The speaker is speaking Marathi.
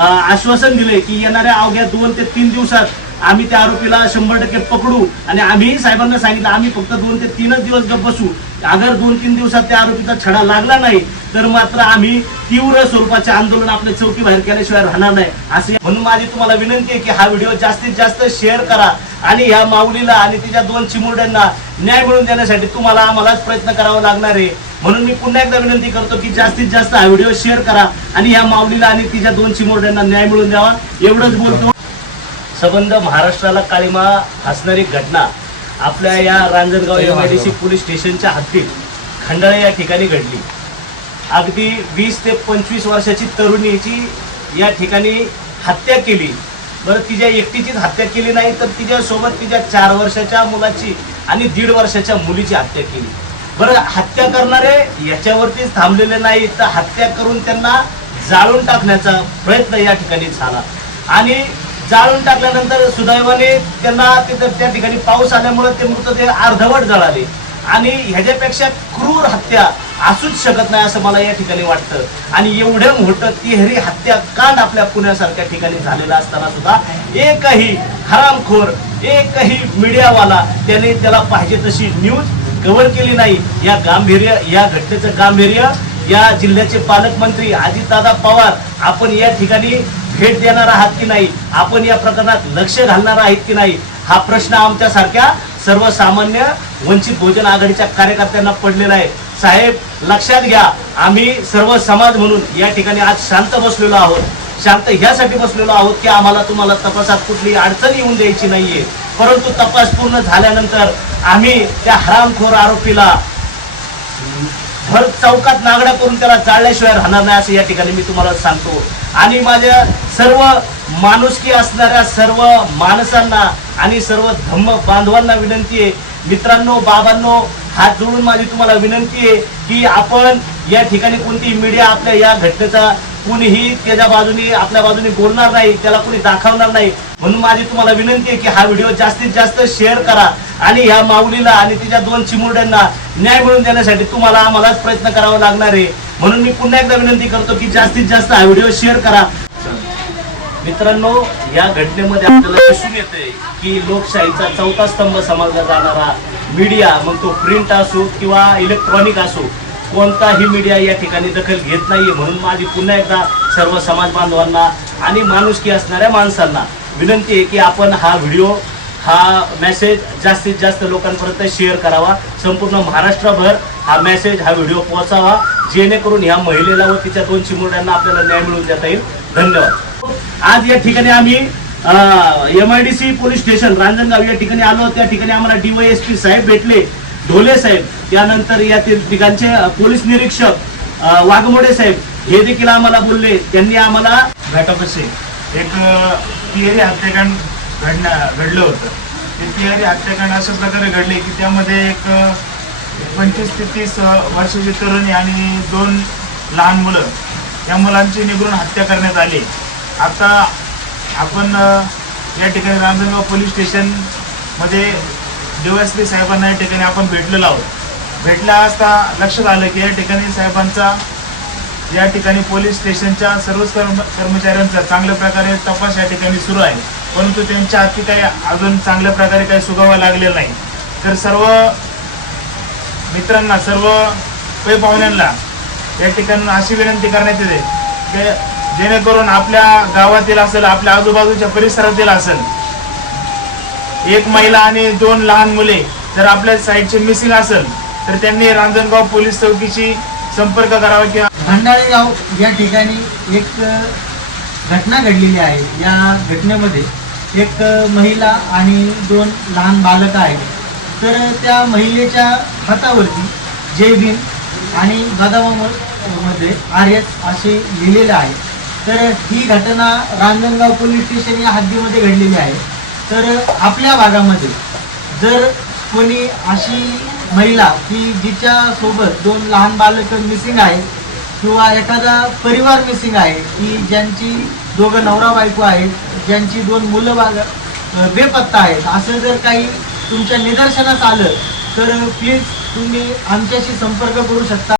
आश्वासन दिले की येणाऱ्या अवघ्या दोन ते तीन दिवसात आम्ही त्या आरोपीला शंभर टक्के पकडू. आणि आम्हीही साहेबांना सांगितलं आम्ही फक्त दोन ते तीनच दिवस गप्प बसू. अगर दोन तीन दिवसात त्या आरोपीचा छडा लागला नाही तर मात्र आम्ही तीव्र स्वरूपाचे आंदोलन आपल्या चौकी बाहेर केल्याशिवाय राहणार नाही. असे म्हणून माझी तुम्हाला विनंती आहे की हा व्हिडिओ जास्तीत जास्त शेअर करा आणि ह्या माऊलीला आणि तिच्या दोन चिमुरड्यांना न्याय मिळवून देण्यासाठी तुम्हाला आम्हालाच प्रयत्न करावा लागणार आहे. म्हणून मी पुन्हा एकदा विनंती करतो की जास्तीत जास्त हा व्हिडिओ शेअर करा आणि ह्या माऊलीला आणि तिच्या दोन चिमुरड्यांना न्याय मिळवून द्यावा. एवढंच बोलतो. संबंध महाराष्ट्राला काळीमा असणारी घटना आपल्या या रांजणगाव एमआयडीसी पोलीस स्टेशनच्या हद्दीत खंडाळे या ठिकाणी घडली. अगदी वीस ते पंचवीस वर्षाची तरुणीची या ठिकाणी हत्या केली. बरं तिच्या एकटीचीच हत्या केली नाही तर तिच्या सोबत तिच्या चार वर्षाच्या मुलाची आणि दीड वर्षाच्या मुलीची हत्या केली. बरं हत्या करणारे याच्यावरतीच थांबलेले नाही तर हत्या करून त्यांना जाळून टाकण्याचा प्रयत्न या ठिकाणी झाला. आणि जाळून टाकल्यानंतर सुदैवाने त्यांना तिथं त्या ठिकाणी पाऊस आल्यामुळे ते मृतदेह अर्धवट जळाले. आणि ह्याच्यापेक्षा क्रूर हत्या असूच शकत नाही असं मला या ठिकाणी वाटतं. आणि एवढं मोठं तिहेरी हत्याकांड आपल्या पुण्यासारख्या ठिकाणी झालेलं असताना सुद्धा एकही हरामखोर एकही मीडियावाला त्याने त्याला पाहिजे तशी न्यूज कव्हर केली नाही. या गांभीर्य या घटनेचं गांभीर्य या जिल्ह्याचे पालकमंत्री अजितदादा पवार आपण या ठिकाणी भेट देणार आहात की नाही? आपण या प्रकरणात लक्ष घालणार आहेत की नाही? हा प्रश्न आमच्यासारख्या सर्वसामान्य वंचित बहुजन आघाडीच्या कार्यकर्त्यांना पडलेला आहे. साहेब लक्षात घ्या आम्ही सर्व समाज म्हणून या ठिकाणी आज शांत बसलेलो आहोत. शांत ह्यासाठी बसलेलो आहोत की आम्हाला तुम्हाला तपासात कुठली अडचण येऊन द्यायची नाहीये. परंतु तपास पूर्ण झाल्यानंतर आम्ही त्या हरामखोर आरोपीला भर चौकात नागड्या करून त्याला जाळल्याशिवाय राहणार नाही असं या ठिकाणी मी तुम्हाला सांगतो. आणि माझ्या सर्व माणुसकी असणाऱ्या सर्व माणसांना आणि सर्व धम्म बांधवांना विनंती आहे. मित्रांनो बाबांनो हात जोडून माझी तुम्हाला विनंती आहे की आपण या ठिकाणी कोणती मीडिया आपल्या या घटनेचा कुणीही त्याच्या बाजूने आपल्या बाजूने बोलणार नाही त्याला कोणी दाखवणार नाही. म्हणून माझी तुम्हाला विनंती आहे की हा व्हिडिओ जास्तीत जास्त शेअर करा आणि ह्या माऊलीला आणि तिच्या दोन चिमुरड्यांना न्याय मिळवून देण्यासाठी तुम्हाला आम्हालाच प्रयत्न करावा लागणार आहे. म्हणून मी पुन्हा एकदा विनंती करतो की जास्तीत जास्त हा व्हिडिओ शेअर करा. मित्रांनो या घटनेमध्ये आपल्याला दिसून येते की लोकशाहीचा चौथा स्तंभ समजला जाणारा मीडिया मग तो प्रिंट असो किंवा इलेक्ट्रॉनिक असो कोणताही मीडिया या ठिकाणी दखल घेत नाहीये म्हणून माझी पुन्हा एकदा सर्व समाज बांधवांना आणि माणुसकी असणाऱ्या माणसांना विनंती आहे की आपण हा व्हिडिओ हा मेसेज जास्तीत जास्त लोकांपर्यंत शेअर करावा. संपूर्ण महाराष्ट्रभर हा मेसेज हा व्हिडिओ पोहोचावा. जेणेकरून ह्या महिलेला व तिच्या दोन चिमुरड्यांना आपल्याला न्याय मिळवून देता येईल. धन्यवाद. आज या ठिकाणी आम्ही M I D C police station Ranjangaon या ठिकाणी आलो. त्या ठिकाणी आम्हाला डीवायएसपी साहेब भेटले. ढोले साहेब त्यानंतर या तिघांचे ठिकाणचे पोलीस निरीक्षक वाघमोडे साहेब हे देखील आम्हाला बोलले. त्यांनी आम्हाला घाटापाशी एक तिहेरी हत्याकांड घडण्या घडलं होतं. ते तिहेरी हत्याकांड अशा प्रकारे घडले की त्यामध्ये एक पंचवीस ते तीस वर्षाची तरुणी आणि दोन लहान मुलं या मुलांची निगडून हत्या करण्यात आली. आता आपण या ठिकाणी रांजणगाव पोलीस स्टेशनमध्ये डीवायसपी साहेबांना या ठिकाणी आपण भेटलेलो आहोत. भेटल्या असता लक्षात आलं की या ठिकाणी साहेबांचा या ठिकाणी पोलीस स्टेशनच्या सर्वच कर्म कर्मचाऱ्यांचा चांगल्या प्रकारे तपास या ठिकाणी सुरू आहे. परंतु त्यांच्या हाती काही अजून चांगल्या प्रकारे काही सुगावा लागलेला नाही. तर सर्व मित्रांना सर्व पै पाहुण्यांना या ठिकाणी अशी विनंती करण्यात येते की जेणेकरून आपल्या गावातील असेल आपल्या आजूबाजूच्या परिसरातील असेल एक महिला आणि दोन लहान मुले. जर आपल्या साईडचे मिसिंग असेल तर त्यांनी रांजणगाव पोलीस चौकीशी संपर्क करावा किंवा भंडारेगाव या ठिकाणी एक घटना घडलेली आहे. या घटनेमध्ये एक महिला आणि दोन लहान बालक आहेत. तर त्या महिलेच्या हातावरती जय भीम आणि बदामामध्ये आर एस असे लिहिलेलं आहे. तर ही घटना रांजणगाव पोलीस स्टेशन या हद्दीमध्ये घडलेली आहे. तर आपल्या भागामध्ये जर कोणी अशी महिला की जिच्या सोबत दोन लहान बालक मिसिंग आहेत किंवा एखादा परिवार मिसिंग आहे की ज्यांची दोघं नवरा बायको आहेत ज्यांची दोन मुलं बाग बेपत्ता आहेत असं जर काही तुमच्या निदर्शनास आलं तर प्लीज तुम्ही आमच्याशी संपर्क करू शकता.